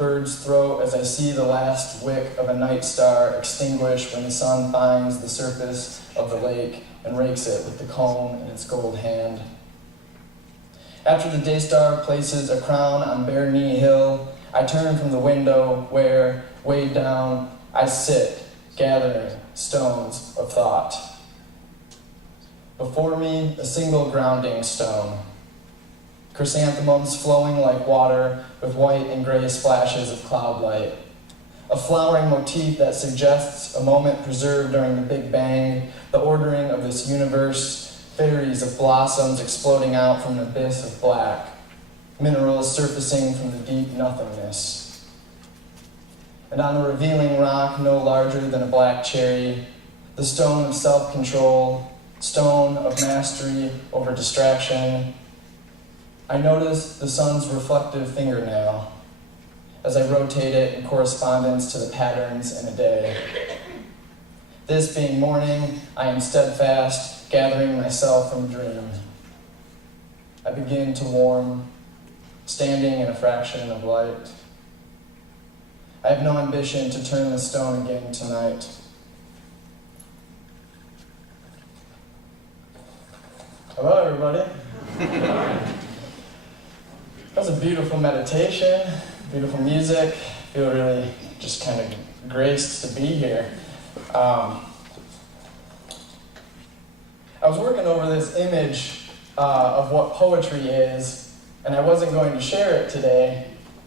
bird's throat as I see the last wick of a night star extinguish when the sun finds the surface of the lake and rakes it with the comb in its gold hand. After the day star places a crown on Bare Knee Hill, I turn from the window where, weighed down, I sit, gathering stones of thought. Before me, a single grounding stone. Chrysanthemums flowing like water with white and gray splashes of cloud light. A flowering motif that suggests a moment preserved during the Big Bang, the ordering of this universe, fairies of blossoms exploding out from an abyss of black, minerals surfacing from the deep nothingness. And on a revealing rock no larger than a black cherry, the stone of self-control, stone of mastery over distraction, I notice the sun's reflective fingernail as I rotate it in correspondence to the patterns in a day. This being morning, I am steadfast, gathering myself from a dream. I begin to warm, standing in a fraction of light. I have no ambition to turn the stone again tonight. Hello, everybody. That was a beautiful meditation, beautiful music. I feel really just kind of graced to be here. I was working over this image of what poetry is, and I wasn't going to share it today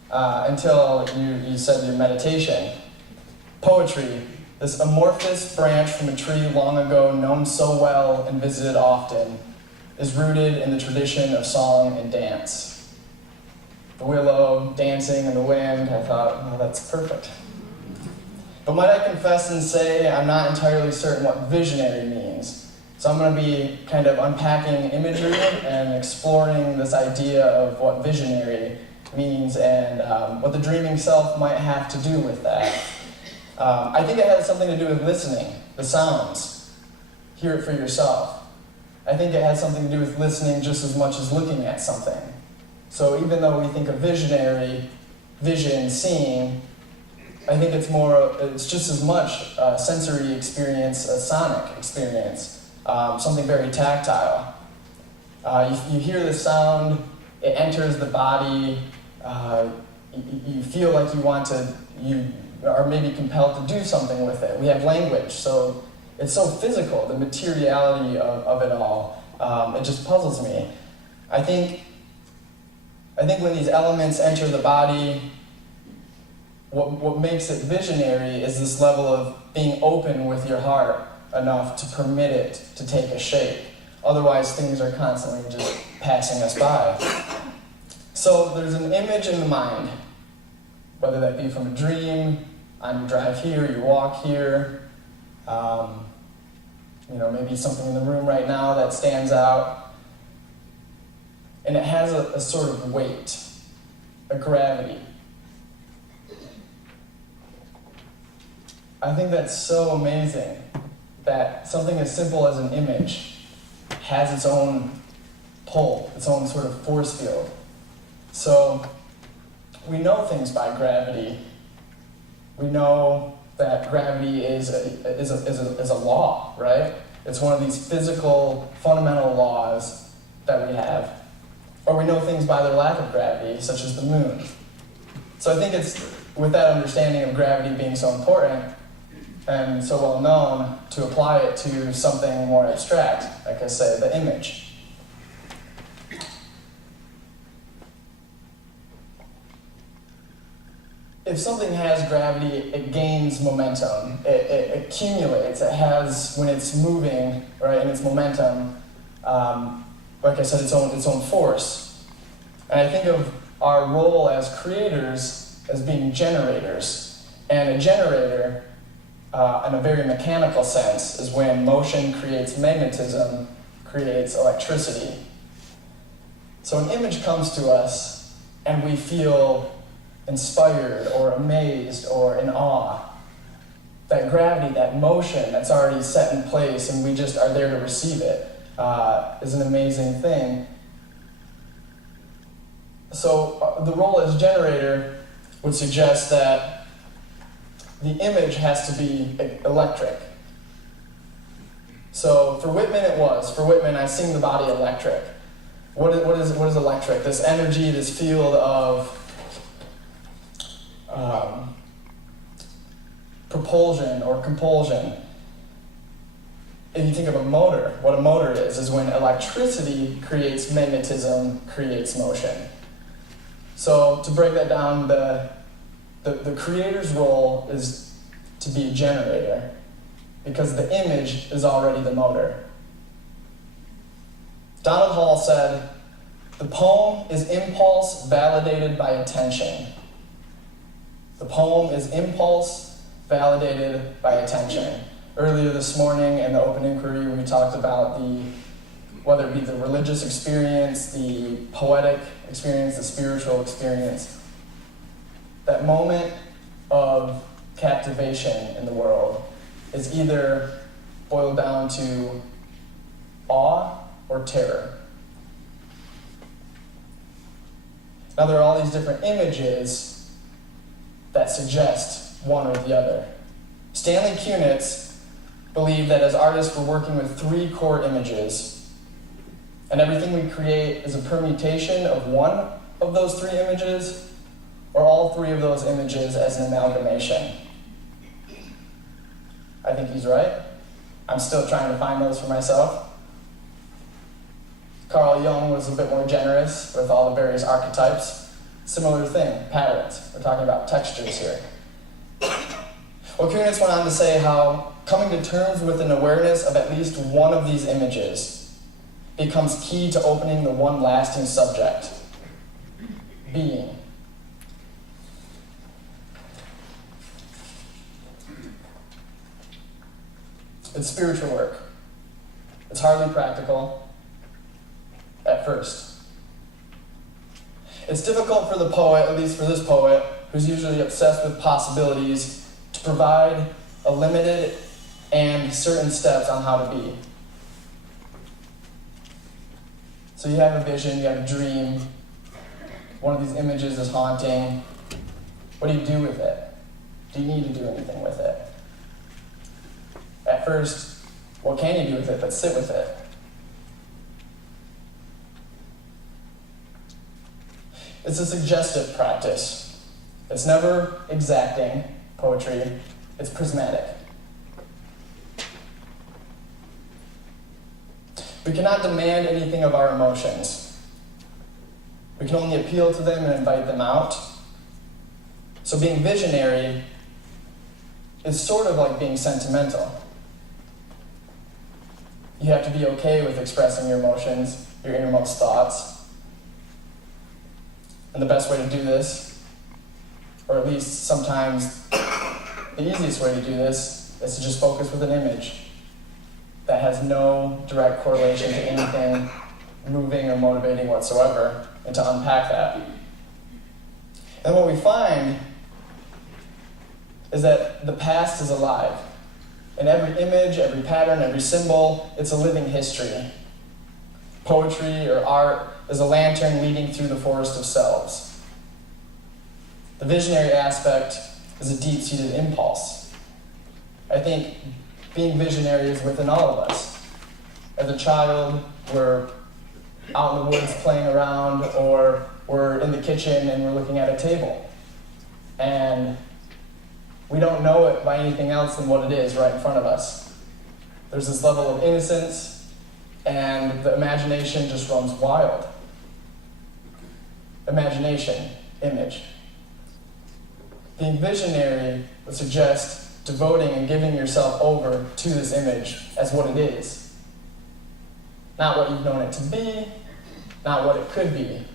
until you said your meditation. Poetry, this amorphous branch from a tree long ago known so well and visited often, is rooted in the tradition of song and dance. The willow dancing in the wind, I thought, well, that's perfect. But might I confess and say I'm not entirely certain what visionary means. So I'm going to be kind of unpacking imagery and exploring this idea of what visionary means and what the dreaming self might have to do with that. I think it has something to do with listening, the sounds. Hear it for yourself. I think it has something to do with listening just as much as looking at something. So even though we think of visionary, vision, seeing, I think it's just as much a sensory experience, a sonic experience, something very tactile. You hear the sound, it enters the body, you feel like you are maybe compelled to do something with it. We have language, so it's so physical, the materiality of it all. It just puzzles me. I think when these elements enter the body, what makes it visionary is this level of being open with your heart enough to permit it to take a shape. Otherwise, things are constantly just passing us by. So there's an image in the mind, whether that be from a dream, on your drive here, your walk here, maybe something in the room right now that stands out. And it has a sort of weight, a gravity. I think that's so amazing that something as simple as an image has its own pull, its own sort of force field. So we know things by gravity. We know that gravity is a law, right? It's one of these physical, fundamental laws that we have. Or we know things by their lack of gravity, such as the moon. So I think it's with that understanding of gravity being so important and so well known to apply it to something more abstract, like I say, the image. If something has gravity, it gains momentum. It accumulates. It has, when it's moving, right, and its momentum, like I said, its own force. And I think of our role as creators as being generators. And a generator, in a very mechanical sense, is when motion creates magnetism, creates electricity. So an image comes to us, and we feel inspired or amazed or in awe. That gravity, that motion that's already set in place, and we just are there to receive it. Is an amazing thing. So the role as generator, would suggest that the image has to be electric. So for Whitman it was. For Whitman, I sing the body electric. What is electric? This energy, this field of propulsion or compulsion. If you think of a motor, what a motor is when electricity creates magnetism, creates motion. So to break that down, the creator's role is to be a generator, because the image is already the motor. Donald Hall said, "The poem is impulse validated by attention." The poem is impulse validated by attention. Earlier this morning in the open inquiry, we talked about whether it be the religious experience, the poetic experience, the spiritual experience. That moment of captivation in the world is either boiled down to awe or terror. Now there are all these different images that suggest one or the other. Stanley Kunitz believed that as artists we're working with 3 core images, and everything we create is a permutation of one of those 3 images, or all 3 of those images as an amalgamation. I think he's right. I'm still trying to find those for myself. Carl Jung was a bit more generous with all the various archetypes. Similar thing, patterns. We're talking about textures here. Well, Kunitz went on to say how coming to terms with an awareness of at least one of these images becomes key to opening the one lasting subject, being. It's spiritual work. It's hardly practical at first. It's difficult for the poet, at least for this poet, who's usually obsessed with possibilities, to provide a limited and certain steps on how to be. So you have a vision, you have a dream, one of these images is haunting. What do you do with it? Do you need to do anything with it? At first, what can you do with it but sit with it? It's a suggestive practice. It's never exacting, poetry. It's prismatic. We cannot demand anything of our emotions. We can only appeal to them and invite them out. So being visionary is sort of like being sentimental. You have to be okay with expressing your emotions, your innermost thoughts. And the best way to do this, or at least sometimes the easiest way to do this, is to just focus with an image that has no direct correlation to anything moving or motivating whatsoever, and to unpack that. And what we find is that the past is alive. In every image, every pattern, every symbol, it's a living history. Poetry or art is a lantern leading through the forest of selves. The visionary aspect is a deep-seated impulse. I think being visionary is within all of us. As a child, we're out in the woods playing around, or we're in the kitchen and we're looking at a table. And we don't know it by anything else than what it is right in front of us. There's this level of innocence, and the imagination just runs wild. Imagination, image. Being visionary would suggest devoting and giving yourself over to this image as what it is. Not what you've known it to be, not what it could be,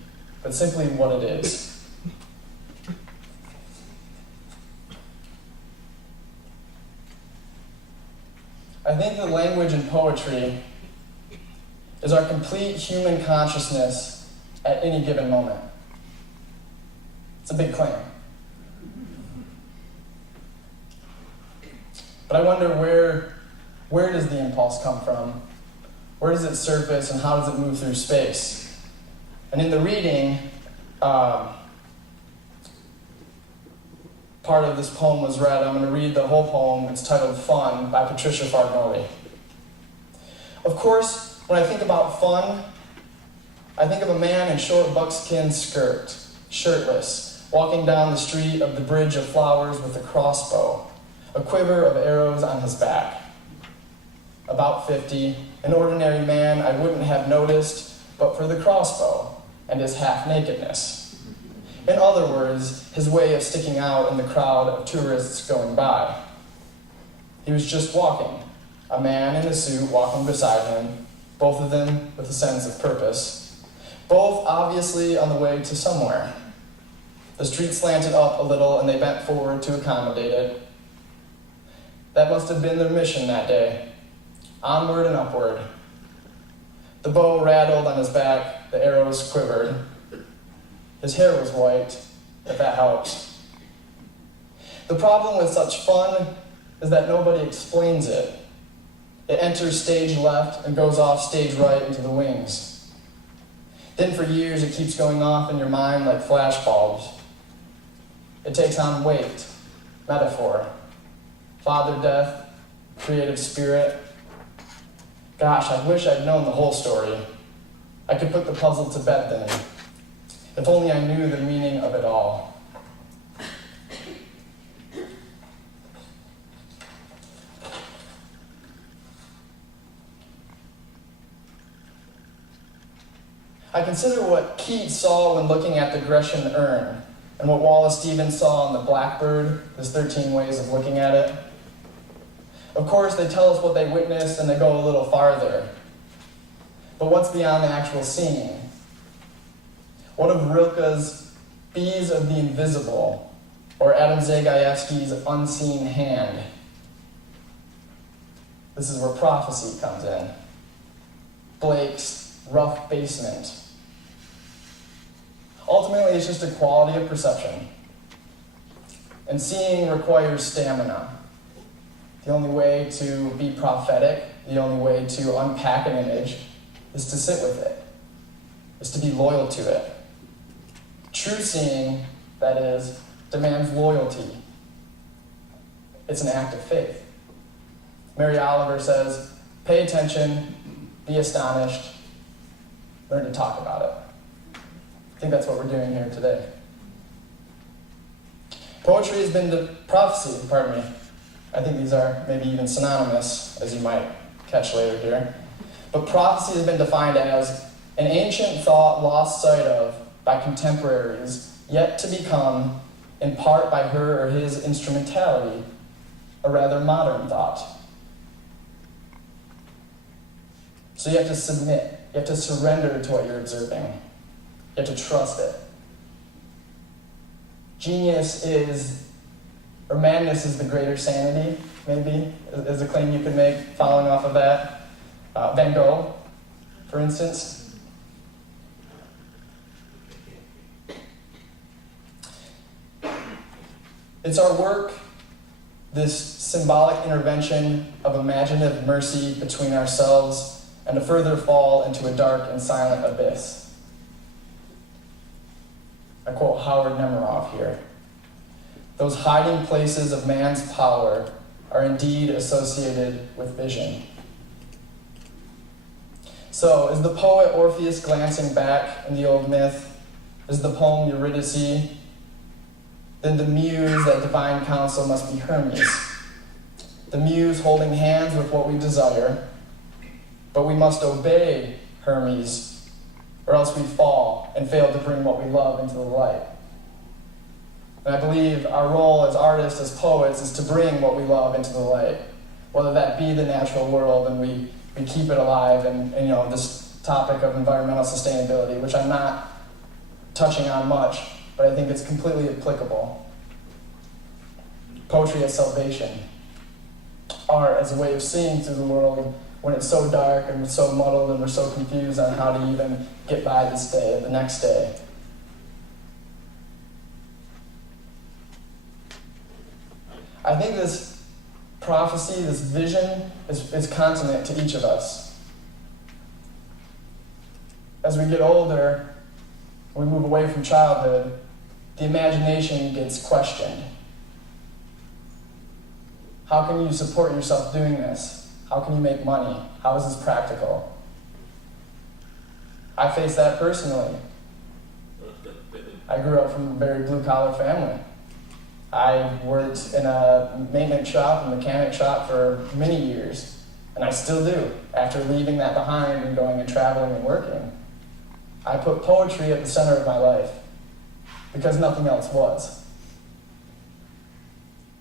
but simply what it is. I think the language in poetry is our complete human consciousness at any given moment. It's a big claim. But I wonder where does the impulse come from? Where does it surface, and how does it move through space? And in the reading, part of this poem was read, I'm going to read the whole poem. It's titled Fun by Patricia Fargnoli. Of course, when I think about fun, I think of a man in short buckskin skirt, shirtless, walking down the street of the Bridge of Flowers with a crossbow, a quiver of arrows on his back. About 50, an ordinary man I wouldn't have noticed but for the crossbow and his half-nakedness. In other words, his way of sticking out in the crowd of tourists going by. He was just walking, a man in a suit walking beside him, both of them with a sense of purpose, both obviously on the way to somewhere. The street slanted up a little and they bent forward to accommodate it. That must have been their mission that day. Onward and upward. The bow rattled on his back, the arrows quivered. His hair was white, if that helps. The problem with such fun is that nobody explains it. It enters stage left and goes off stage right into the wings. Then for years it keeps going off in your mind like flashbulbs. It takes on weight, metaphor, father death, creative spirit. Gosh, I wish I'd known the whole story. I could put the puzzle to bed then. If only I knew the meaning of it all. I consider what Keats saw when looking at the Grecian urn, and what Wallace Stevens saw in The Blackbird, his 13 ways of looking at it. Of course, they tell us what they witnessed and they go a little farther. But what's beyond the actual seeing? What of Rilke's Bees of the Invisible, or Adam Zagajewski's Unseen Hand? This is where prophecy comes in. Blake's Rough Basement. Ultimately, it's just a quality of perception. And seeing requires stamina. The only way to be prophetic, the only way to unpack an image, is to sit with it, is to be loyal to it. True seeing, that is, demands loyalty. It's an act of faith. Mary Oliver says, pay attention, be astonished, learn to talk about it. I think that's what we're doing here today. Poetry has been prophecy, pardon me. I think these are maybe even synonymous, as you might catch later here. But prophecy has been defined as an ancient thought lost sight of by contemporaries, yet to become, in part by her or his instrumentality, a rather modern thought. So you have to submit, you have to surrender to what you're observing. You have to trust it. Genius is, or madness is the greater sanity, maybe, is a claim you could make following off of that. Van Gogh, for instance. It's our work, this symbolic intervention of imaginative mercy between ourselves and a further fall into a dark and silent abyss. I quote Howard Nemerov here. Those hiding places of man's power are indeed associated with vision. So, is the poet Orpheus glancing back in the old myth? Is the poem Eurydice? Then the muse, that divine counsel, must be Hermes. The muse holding hands with what we desire, but we must obey Hermes, or else we fall and fail to bring what we love into the light. And I believe our role as artists, as poets, is to bring what we love into the light, whether that be the natural world and we keep it alive, and this topic of environmental sustainability, which I'm not touching on much, but I think it's completely applicable. Poetry as salvation. Art as a way of seeing through the world when it's so dark and we're so muddled and we're so confused on how to even get by this day, the next day. I think this prophecy, this vision, is consonant to each of us. As we get older, we move away from childhood, the imagination gets questioned. How can you support yourself doing this? How can you make money? How is this practical? I faced that personally. I grew up from a very blue-collar family. I worked in a maintenance shop, a mechanic shop for many years, and I still do, after leaving that behind and going and traveling and working. I put poetry at the center of my life because nothing else was.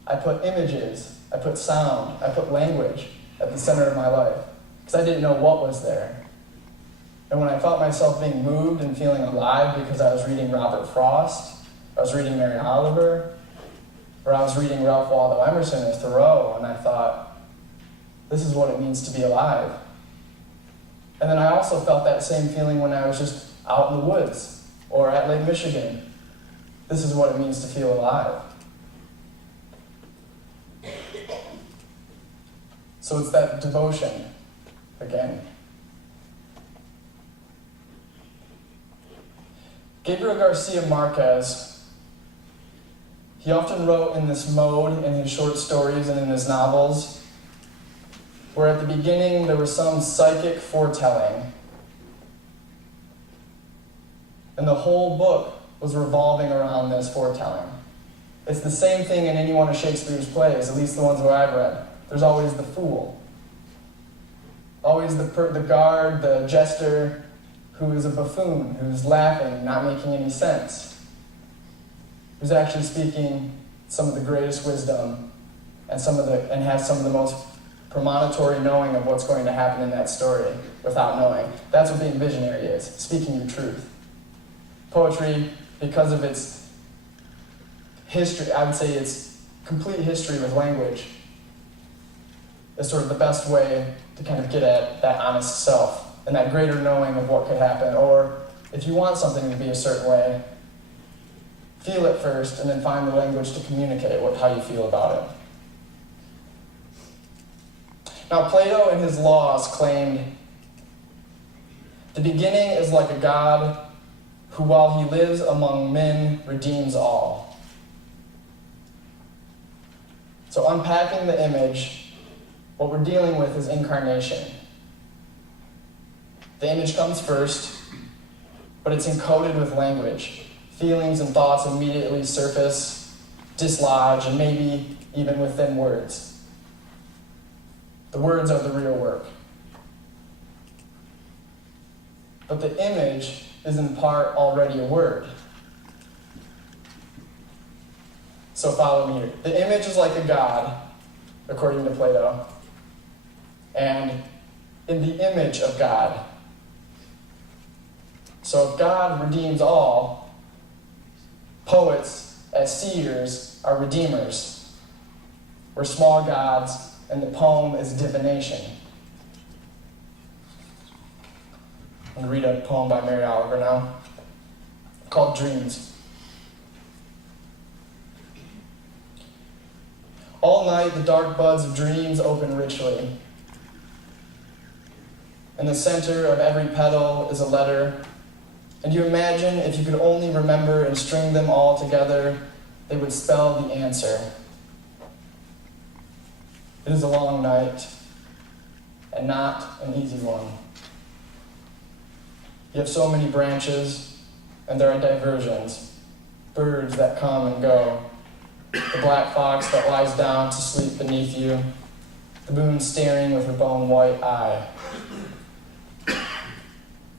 I put images, I put sound, I put language at the center of my life because I didn't know what was there. And when I felt myself being moved and feeling alive because I was reading Robert Frost, I was reading Mary Oliver, or I was reading Ralph Waldo Emerson or Thoreau, and I thought, this is what it means to be alive. And then I also felt that same feeling when I was just out in the woods or at Lake Michigan. This is what it means to feel alive. So it's that devotion again. Gabriel Garcia Marquez, he often wrote in this mode in his short stories and in his novels, where at the beginning there was some psychic foretelling, and the whole book was revolving around this foretelling. It's the same thing in any one of Shakespeare's plays, at least the ones that I've read. There's always the fool, always the guard, the jester, who is a buffoon, who's laughing, not making any sense, who's actually speaking some of the greatest wisdom and has some of the most premonitory knowing of what's going to happen in that story without knowing. That's what being visionary is, speaking your truth. Poetry, because of its history, I would say its complete history with language, is sort of the best way to kind of get at that honest self and that greater knowing of what could happen. Or if you want something to be a certain way, feel it first and then find the language to communicate how you feel about it. Now, Plato in his Laws claimed, the beginning is like a god who, while he lives among men, redeems all. So unpacking the image, what we're dealing with is incarnation. The image comes first, but it's encoded with language. Feelings and thoughts immediately surface, dislodge, and maybe even within words. The words are the real work. But the image is in part already a word. So follow me here. The image is like a god, according to Plato, and in the image of God. So if God redeems all, poets, as seers, are redeemers. We're small gods, and the poem is divination. I'm going to read a poem by Mary Oliver now, called Dreams. All night the dark buds of dreams open richly. In the center of every petal is a letter, and you imagine if you could only remember and string them all together, they would spell the answer. It is a long night, and not an easy one. You have so many branches, and there are diversions, birds that come and go, the black fox that lies down to sleep beneath you, the moon staring with her bone white eye.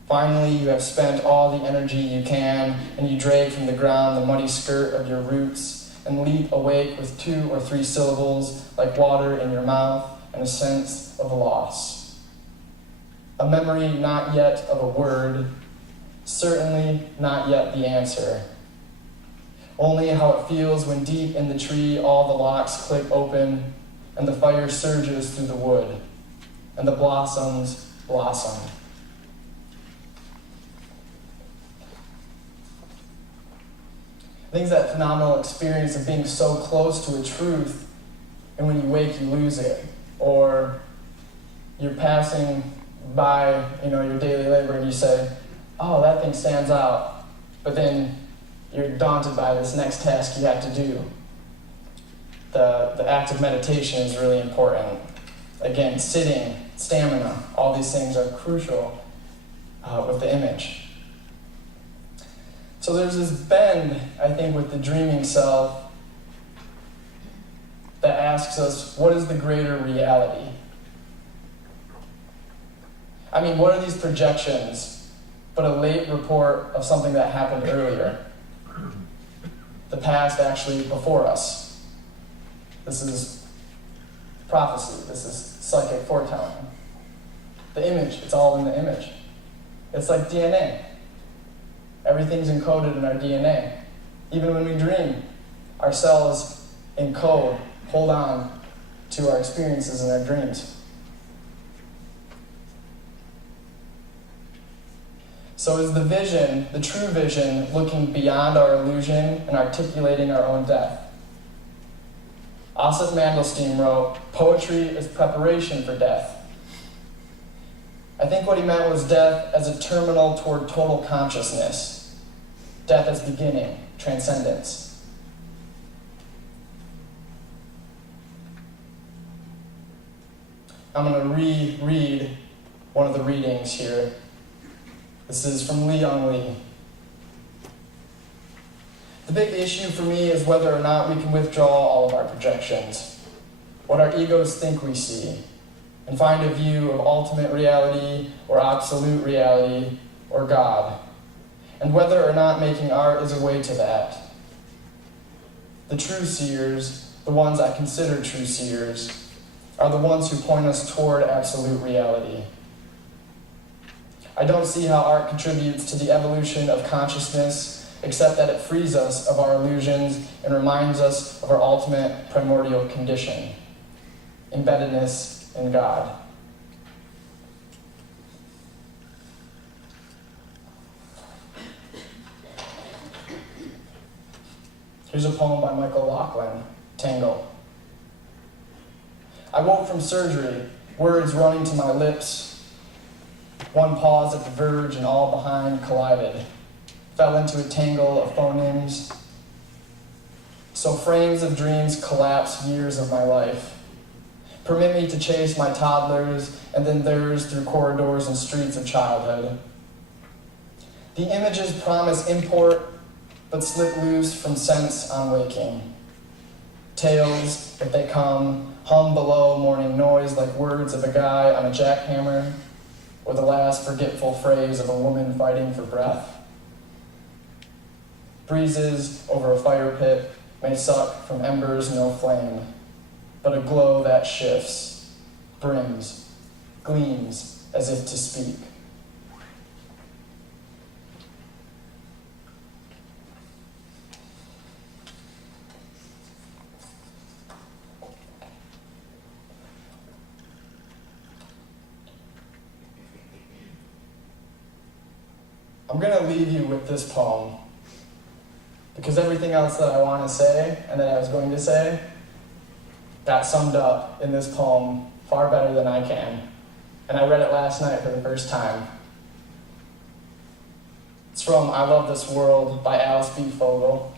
Finally, you have spent all the energy you can, and you drag from the ground the muddy skirt of your roots, and leap awake with 2 or 3 syllables, like water in your mouth, and a sense of loss. A memory not yet of a word, certainly not yet the answer. Only how it feels when deep in the tree all the locks click open, and the fire surges through the wood, and the blossoms blossom. I think it's that phenomenal experience of being so close to a truth, and when you wake, you lose it. Or you're passing by, your daily labor, and you say, "Oh, that thing stands out," but then you're daunted by this next task you have to do. the act of meditation is really important. Again, sitting, stamina, all these things are crucial with the image. So there's this bend, I think, with the dreaming self that asks us, what is the greater reality? I mean, what are these projections but a late report of something that happened earlier? The past actually before us. This is prophecy. This is psychic foretelling. The image, it's all in the image. It's like DNA. Everything's encoded in our DNA. Even when we dream, our cells encode, hold on to our experiences in our dreams. So is the vision, the true vision, looking beyond our illusion and articulating our own death? Osip Mandelstam wrote, "Poetry is preparation for death." I think what he meant was death as a terminal toward total consciousness. Death as beginning, transcendence. I'm going to reread one of the readings here. This is from Leon Lee. The big issue for me is whether or not we can withdraw all of our projections, what our egos think we see, and find a view of ultimate reality or absolute reality or God, and whether or not making art is a way to that. The true seers, the ones I consider true seers, are the ones who point us toward absolute reality. I don't see how art contributes to the evolution of consciousness, except that it frees us of our illusions and reminds us of our ultimate primordial condition, embeddedness in God. Here's a poem by Michael Lachlan, Tangle. I woke from surgery, words running to my lips. One pause at the verge and all behind collided. Fell into a tangle of phonemes. So frames of dreams collapse years of my life. Permit me to chase my toddlers and then theirs through corridors and streets of childhood. The images promise import, but slip loose from sense on waking. Tales, if they come, hum below morning noise like words of a guy on a jackhammer, or the last forgetful phrase of a woman fighting for breath. Breezes over a fire pit may suck from embers no flame, but a glow that shifts, brims, gleams as if to speak. I'm going to leave you with this poem, because everything else that I want to say and that I was going to say got summed up in this poem far better than I can. And I read it last night for the first time. It's from I Love This World by Alice B. Fogel.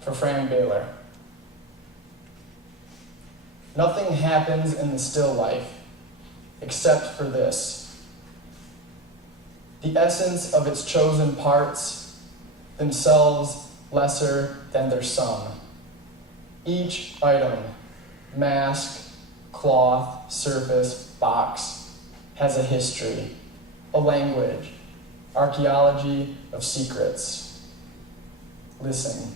For Fran Baylor. Nothing happens in the still life except for this. The essence of its chosen parts, themselves lesser than their sum. Each item, mask, cloth, surface, box, has a history, a language, archaeology of secrets. Listen.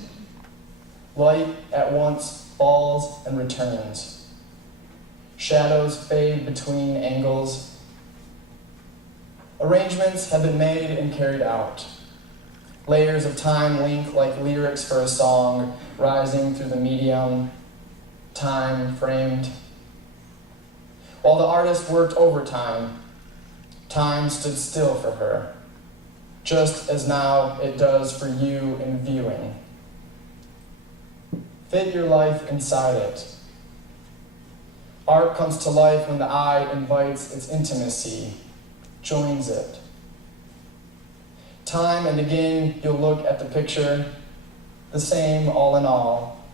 Light at once falls and returns. Shadows fade between angles. Arrangements have been made and carried out. Layers of time link like lyrics for a song, rising through the medium, time framed. While the artist worked overtime, time stood still for her, just as now it does for you in viewing. Fit your life inside it. Art comes to life when the eye invites its intimacy, joins it. Time and again, you'll look at the picture, the same all in all,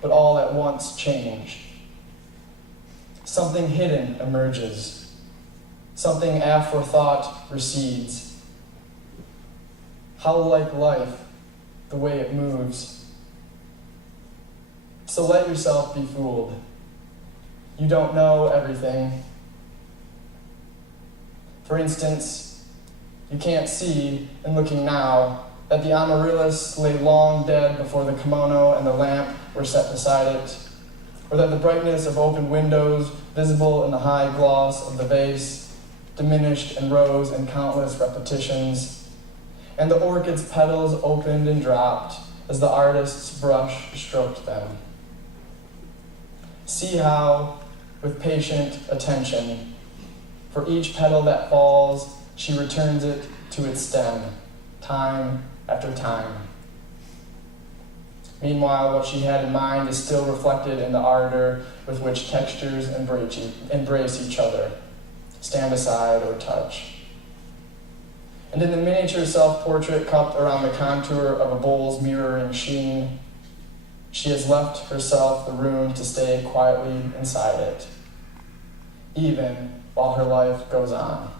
but all at once change. Something hidden emerges. Something aforethought recedes. How like life, the way it moves. So let yourself be fooled. You don't know everything. For instance, you can't see, in looking now, that the amaryllis lay long dead before the kimono and the lamp were set beside it, or that the brightness of open windows, visible in the high gloss of the vase, diminished and rose in countless repetitions, and the orchid's petals opened and dropped as the artist's brush stroked them. See how, with patient attention, for each petal that falls, she returns it to its stem, time after time. Meanwhile, what she had in mind is still reflected in the ardor with which textures embrace each other, stand aside, or touch. And in the miniature self-portrait cupped around the contour of a bowl's mirroring sheen, she has left herself the room to stay quietly inside it, even while her life goes on.